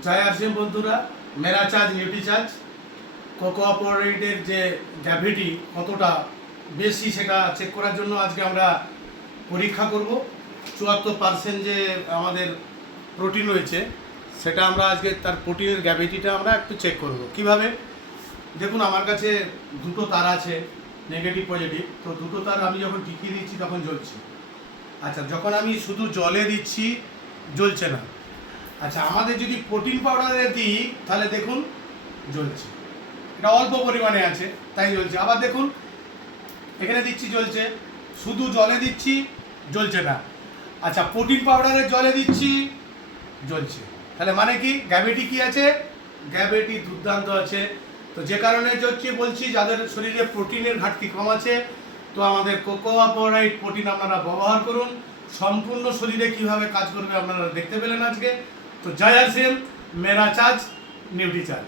জয় আসিম বন্ধুরা, মেরা charge নিউটি charge cocoa পাউডারের যে গ্র্যাভিটি কতটা বেশি সেটা চেক করার জন্য আজকে আমরা পরীক্ষা করব। 74% যে আমাদের প্রোটিন রয়েছে সেটা আমরা আজকে তার প্রোটিনের গ্র্যাভিটিটা আমরা একটু চেক করব। কিভাবে? দেখুন, আমার কাছে দুটো তার আছে, নেগেটিভ পজিটিভ। তো দুটো তার আমি যখন টিকিয়ে দিচ্ছি তখন জ্বলছে। আচ্ছা, যখন আমি শুধু জলে দিচ্ছি জ্বলছে না। আচ্ছা, আমাদের যদি প্রোটিন পাউডারে দিই তাহলে দেখুন জ্বলছে। এটা অল্প পরিমাণে আছে তাই জ্বলছে। আবার দেখুন এখানে দিচ্ছি জ্বলছে, শুধু জলে দিচ্ছি জ্বলছে না। আচ্ছা, প্রোটিন পাউডারে জলে দিচ্ছি জ্বলছে। তাহলে মানে কি গ্র্যাভিটি কি আছে? গ্র্যাভিটি দুর্দান্ত আছে। তো যে কারণে হচ্ছে বলছি, যাদের শরীরে প্রোটিনের ঘাটতি কম আছে তো আমাদের কোকোয়া পাউডার প্রোটিন আপনারা ব্যবহার করুন। সম্পূর্ণ শরীরে কিভাবে কাজ করবে আপনারা দেখতে পেলেন আজকে। তো জয় আসিম, মেরা চার্জ নিউটি চার্জ।